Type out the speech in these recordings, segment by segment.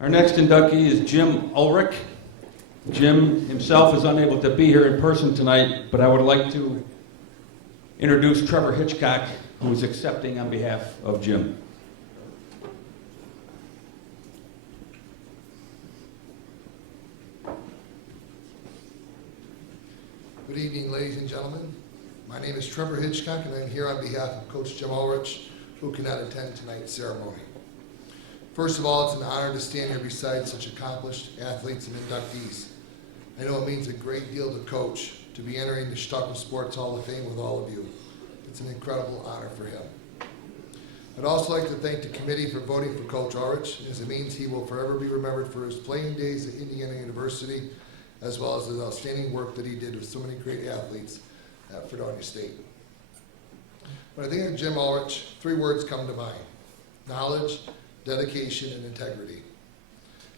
Our next inductee is Jim Ulrich. Jim himself is unable to be here in person tonight, but I would like to introduce Trevor Hitchcock, who is accepting on behalf of Jim. Good evening, ladies and gentlemen. My name is Trevor Hitchcock, and I'm here on behalf of Coach Jim Ulrich, who cannot attend tonight's ceremony. First of all, it's an honor to stand here beside such accomplished athletes and inductees. I know it means a great deal to Coach to be entering the CSHOF Sports Hall of Fame with all of you. It's an incredible honor for him. I'd also like to thank the committee for voting for Coach Ulrich, as it means he will forever be remembered for his playing days at Indiana University, as well as the outstanding work that he did with so many great athletes at Fredonia State. When I think of Jim Ulrich, 3 words come to mind: knowledge, dedication, and integrity.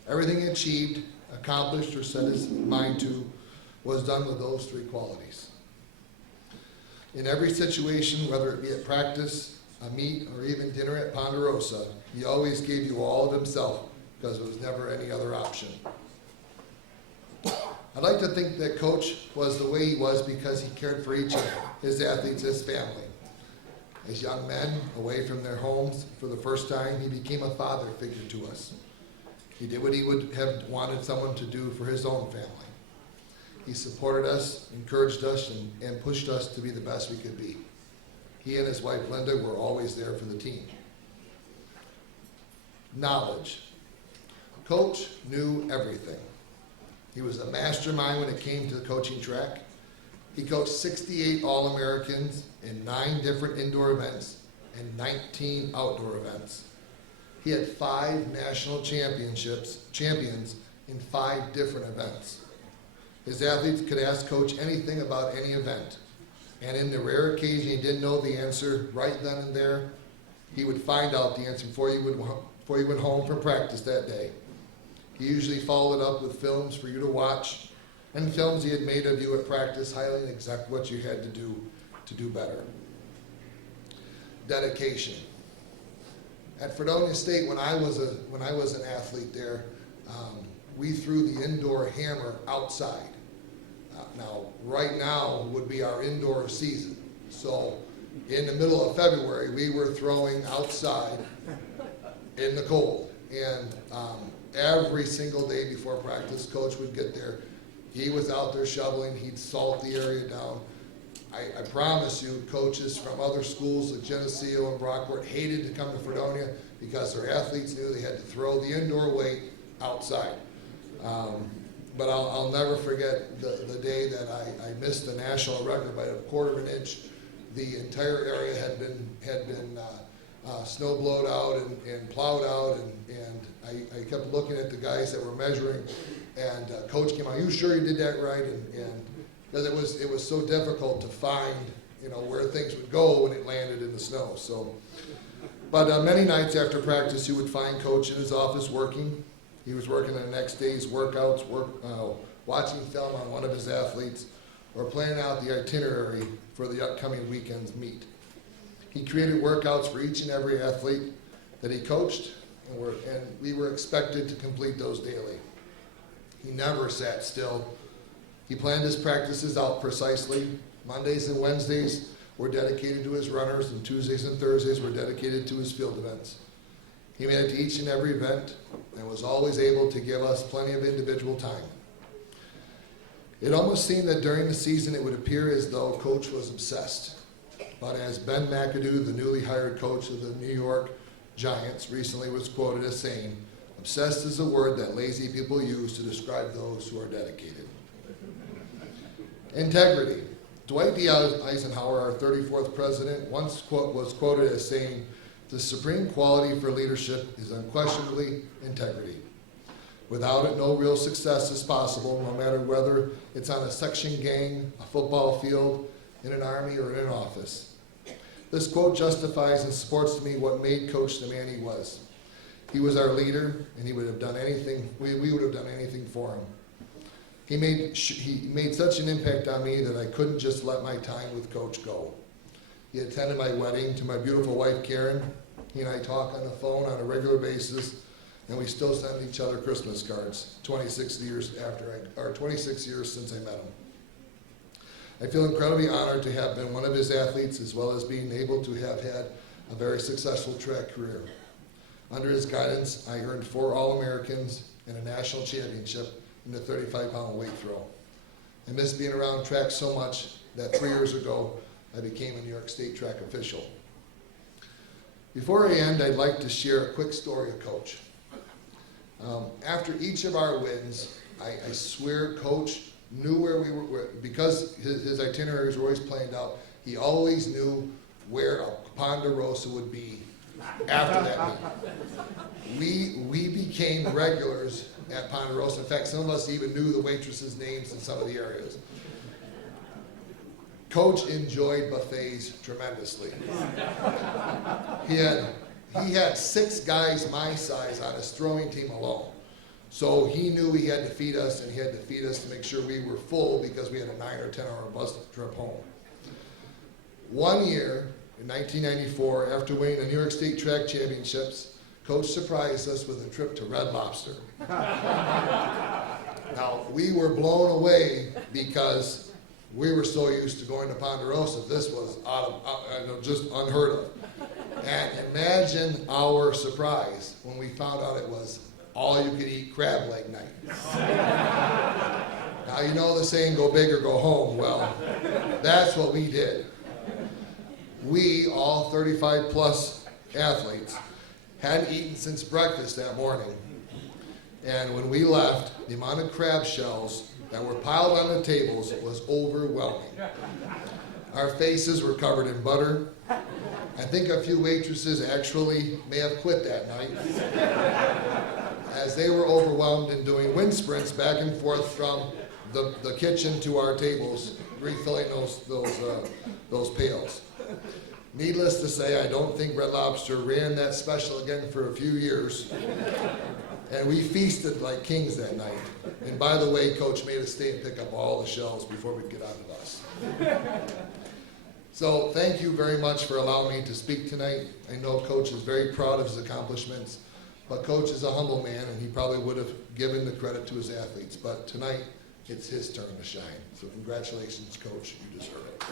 Everything he achieved, accomplished, or set his mind to was done with those 3 qualities. In every situation, whether it be at practice, a meet, or even dinner at Ponderosa, he always gave you all of himself because there was never any other option. I'd like to think that Coach was the way he was because he cared for each of his athletes as family. As young men away from their homes for the first time, he became a father figure to us. He did what he would have wanted someone to do for his own family. He supported us, encouraged us, and pushed us to be the best we could be. He and his wife Linda were always there for the team. Knowledge. Coach knew everything. He was a mastermind when it came to the coaching track. He coached 68 All-Americans in 9 different indoor events and 19 outdoor events. He had 5 national champions in 5 different events. His athletes could ask Coach anything about any event, and in the rare occasion he didn't know the answer right then and there, he would find out the answer before you went home from practice that day. He usually followed it up with films for you to watch, and films he had made of you at practice, highlighting exactly what you had to do better. Dedication. At Fredonia State, when I was an athlete there, we threw the indoor hammer outside. Now, right now would be our indoor season. So, in the middle of February, we were throwing outside in the cold, and every single day before practice, Coach would get there. He was out there shoveling. He'd salt the area down. I promise you, coaches from other schools like Geneseo and Brockport hated to come to Fredonia because their athletes knew they had to throw the indoor weight outside. But I'll never forget the day that I missed the national record by a 1/4 of an inch. The entire area had been snow blowed out and plowed out, and I kept looking at the guys that were measuring, and Coach came out, "Are you sure you did that right?" And because it was so difficult to find, where things would go when it landed in the snow. So, but many nights after practice, you would find Coach in his office working. He was working on the next day's workouts, watching film on one of his athletes, or planning out the itinerary for the upcoming weekend's meet. He created workouts for each and every athlete that he coached, and we were expected to complete those daily. He never sat still. He planned his practices out precisely. Mondays and Wednesdays were dedicated to his runners, and Tuesdays and Thursdays were dedicated to his field events. He made it to each and every event and was always able to give us plenty of individual time. It almost seemed that during the season it would appear as though Coach was obsessed. But as Ben McAdoo, the newly hired coach of the New York Giants, recently was quoted as saying, "Obsessed is a word that lazy people use to describe those who are dedicated." Integrity. Dwight D. Eisenhower, our 34th president, once was quoted as saying, "The supreme quality for leadership is unquestionably integrity. Without it, no real success is possible, no matter whether it's on a section gang, a football field, in an army, or in an office." This quote justifies and supports to me what made Coach the man he was. He was our leader, and he would have done anything. We would have done anything for him. He made such an impact on me that I couldn't just let my time with Coach go. He attended my wedding to my beautiful wife, Karen. He and I talk on the phone on a regular basis, and we still send each other Christmas cards 26 years since I met him. I feel incredibly honored to have been one of his athletes, as well as being able to have had a very successful track career. Under his guidance, I earned 4 All-Americans and a national championship in the 35-pound weight throw. I miss being around track so much that 3 years ago, I became a New York State track official. Before I end, I'd like to share a quick story of Coach. After each of our wins, I swear Coach knew where we were, because his itineraries were always planned out. He always knew where Ponderosa would be after that meeting. We became regulars at Ponderosa. In fact, some of us even knew the waitresses' names in some of the areas. Coach enjoyed buffets tremendously. He had 6 guys my size on his throwing team alone. So he knew he had to feed us, and he had to feed us to make sure we were full, because we had a 9 or 10 hour bus trip home. One year, in 1994, after winning the New York State Track Championships, Coach surprised us with a trip to Red Lobster. Now, we were blown away because we were so used to going to Ponderosa. This was just unheard of. And imagine our surprise when we found out it was all-you-could-eat crab leg night. Now, you know the saying, go big or go home. Well, that's what we did. We, all 35-plus athletes, hadn't eaten since breakfast that morning. And when we left, the amount of crab shells that were piled on the tables was overwhelming. Our faces were covered in butter. I think a few waitresses actually may have quit that night, as they were overwhelmed in doing wind sprints back and forth from the kitchen to our tables, refilling those pails. Needless to say, I don't think Red Lobster ran that special again for a few years. And we feasted like kings that night. And by the way, Coach made us stay and pick up all the shells before we'd get on the bus. So thank you very much for allowing me to speak tonight. I know Coach is very proud of his accomplishments, but Coach is a humble man, and he probably would have given the credit to his athletes. But tonight, it's his turn to shine. So congratulations, Coach. You deserve it.